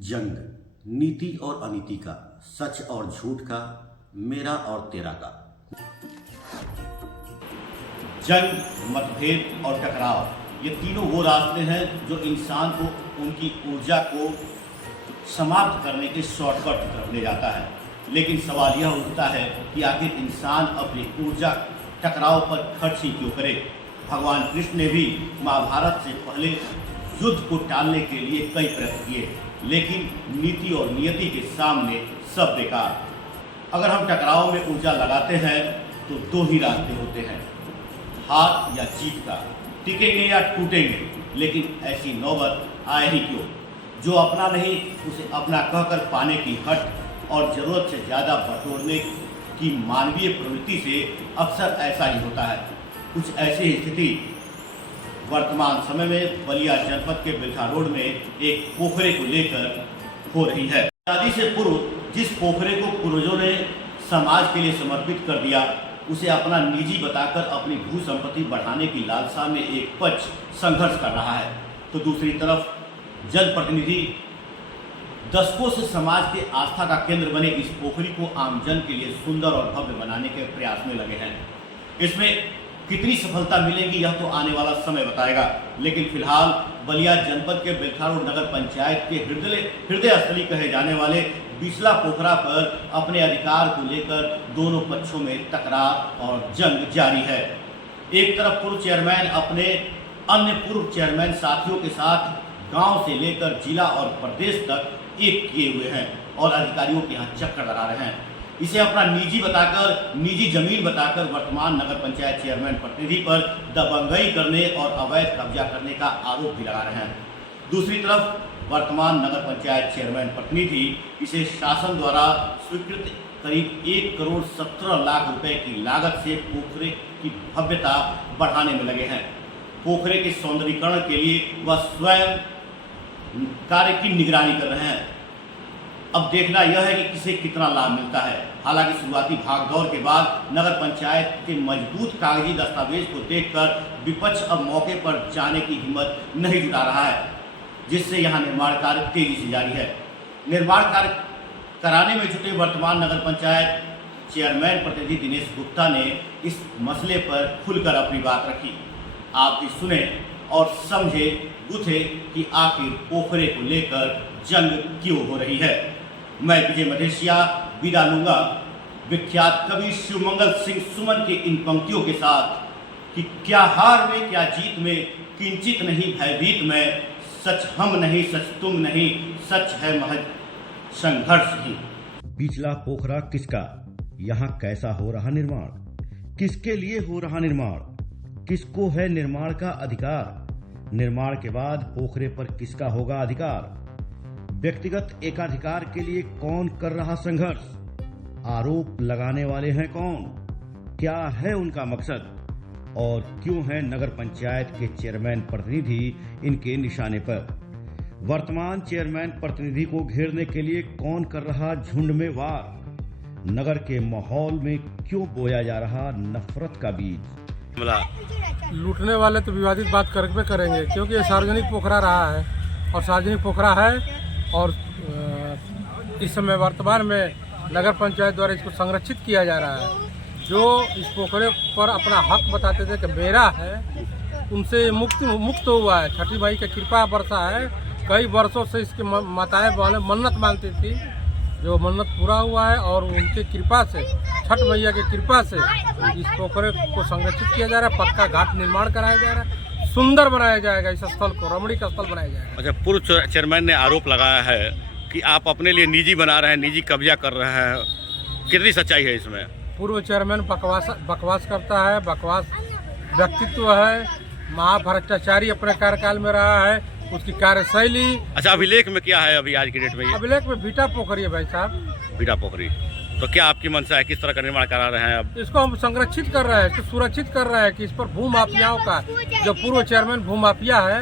जंग, नीति और अनीति का, सच और झूठ का, मेरा और तेरा का। जंग, मतभेद और टकराव, ये तीनों वो रास्ते हैं जो इंसान को उनकी ऊर्जा को समाप्त करने के शॉर्टकट की तरफ ले जाता है। लेकिन सवाल यह उठता है कि आखिर इंसान अपनी ऊर्जा टकराव पर खर्च ही क्यों करे। भगवान कृष्ण ने भी महाभारत से पहले युद्ध को टालने के लिए कई प्रयत्न किए, लेकिन नीति और नियति के सामने सब बेकार। अगर हम टकराव में ऊर्जा लगाते हैं तो दो ही रास्ते होते हैं, हार या जीत का। टिकेंगे या टूटेंगे, लेकिन ऐसी नौबत आए ही क्यों। जो अपना नहीं उसे अपना कहकर पाने की हट और ज़रूरत से ज़्यादा बटोरने की मानवीय प्रवृत्ति से अक्सर ऐसा ही होता है। कुछ ऐसी स्थिति वर्तमान समय में बलिया जनपद के बिल्खा रोड में एक पोखरे को लेकर हो रही है। आजादी से पूर्व जिस पोखरे को पूर्वजों ने समाज के लिए समर्पित कर दिया, उसे अपना निजी बताकर अपनी भू संपत्ति बढ़ाने की लालसा में एक पक्ष संघर्ष कर रहा है, तो दूसरी तरफ जनप्रतिनिधि दशकों से समाज के आस्था का केंद्र बने इस पोखरी को आमजन के लिए सुंदर और भव्य बनाने के प्रयास में लगे हैं। इसमें कितनी सफलता मिलेगी यह तो आने वाला समय बताएगा, लेकिन फिलहाल बलिया जनपद के बिल्खा रोड नगर पंचायत के हृदय स्थली कहे जाने वाले बिचला पोखरा पर अपने अधिकार को लेकर दोनों पक्षों में टकराव और जंग जारी है। एक तरफ पूर्व चेयरमैन अपने अन्य पूर्व चेयरमैन साथियों के साथ गांव से लेकर जिला और प्रदेश तक एक किए हुए हैं और अधिकारियों के यहाँ चक्कर लगा रहे हैं। इसे अपना निजी जमीन बताकर वर्तमान नगर पंचायत चेयरमैन प्रतिनिधि पर दबंगई करने और अवैध कब्जा करने का आरोप भी लगा रहे हैं। दूसरी तरफ वर्तमान नगर पंचायत चेयरमैन प्रतिनिधि इसे शासन द्वारा स्वीकृत करीब 1,17,00,000 रुपए की लागत से पोखरे की भव्यता बढ़ाने में लगे हैं। पोखरे के सौंदर्यीकरण के लिए वह स्वयं कार्य की निगरानी कर रहे हैं। अब देखना यह है कि किसे कितना लाभ मिलता है। हालांकि शुरुआती भागदौड़ के बाद नगर पंचायत के मजबूत कागजी दस्तावेज को देखकर विपक्ष अब मौके पर जाने की हिम्मत नहीं जुटा रहा है, जिससे यहां निर्माण कार्य तेजी से जारी है। निर्माण कार्य कराने में जुटे वर्तमान नगर पंचायत चेयरमैन प्रतिनिधि दिनेश गुप्ता ने इस मसले पर खुलकर अपनी बात रखी। आप भी सुने और समझे गुथे कि आखिर पोखरे को लेकर जंग क्यों हो रही है। मैं विजय मधेशिया विदा लूंगा विख्यात कवि शिवमंगल सिंह सुमन की इन पंक्तियों के साथ कि क्या हार में क्या जीत में किंचित नहीं भयभीत में, सच हम नहीं सच तुम नहीं, सच है महज संघर्ष ही। बिचला पोखरा किसका, यहाँ कैसा हो रहा निर्माण, किसके लिए हो रहा निर्माण, किसको है निर्माण का अधिकार, निर्माण के बाद पोखरे पर किसका होगा अधिकार, व्यक्तिगत एकाधिकार के लिए कौन कर रहा संघर्ष, आरोप लगाने वाले हैं कौन, क्या है उनका मकसद और क्यों है नगर पंचायत के चेयरमैन प्रतिनिधि इनके निशाने पर। वर्तमान चेयरमैन प्रतिनिधि को घेरने के लिए कौन कर रहा झुंड में वार, नगर के माहौल में क्यों बोया जा रहा नफरत का बीज। लूटने वाले तो विवादित बात करके करेंगे, क्योंकि ये सार्वजनिक पोखरा रहा है और सार्वजनिक पोखरा है और इस समय वर्तमान में नगर पंचायत द्वारा इसको संरक्षित किया जा रहा है। जो इस पोखरे पर अपना हक बताते थे कि मेरा है, उनसे मुक्त हुआ है। छठी माई की कृपा बरसा है। कई वर्षों से इसकी माताएं मन्नत मानती थी, जो मन्नत पूरा हुआ है और उनकी कृपा से, छठ मैया की कृपा से इस पोखरे को संरक्षित किया जा रहा है। पक्का घाट निर्माण कराया जा रहा है, सुंदर बनाया जाएगा इस स्थल को, रमणीक स्थल बनाया जाएगा। अच्छा, पूर्व चेयरमैन ने आरोप लगाया है कि आप अपने लिए निजी बना रहे हैं, निजी कब्जा कर रहे हैं, कितनी सच्चाई है इसमें? पूर्व चेयरमैन बकवास करता है, बकवास व्यक्तित्व है, महाभ्रष्टाचारी अपने कार्यकाल में रहा है, उसकी कार्यशैली। अच्छा, अभिलेख में क्या है अभी आज की डेट में? अभिलेख में बीटा पोखरी है भाई साहब, बीटा पोखरी। तो क्या आपकी मंशा है, किस तरह का निर्माण करा रहे हैं? अब इसको हम संरक्षित कर रहे हैं, इसको सुरक्षित कर रहे हैं कि इस पर भू माफियाओं का, जो पूर्व चेयरमैन भू माफिया है,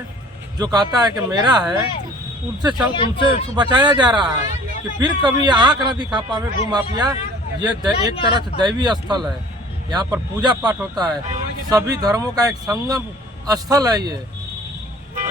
जो कहता है कि मेरा है, उनसे बचाया जा रहा है कि फिर कभी आंख न दिखा पावे भू माफिया। ये एक तरह से दैवी स्थल है, यहाँ पर पूजा पाठ होता है, सभी धर्मों का एक संगम स्थल है ये। अच्छा।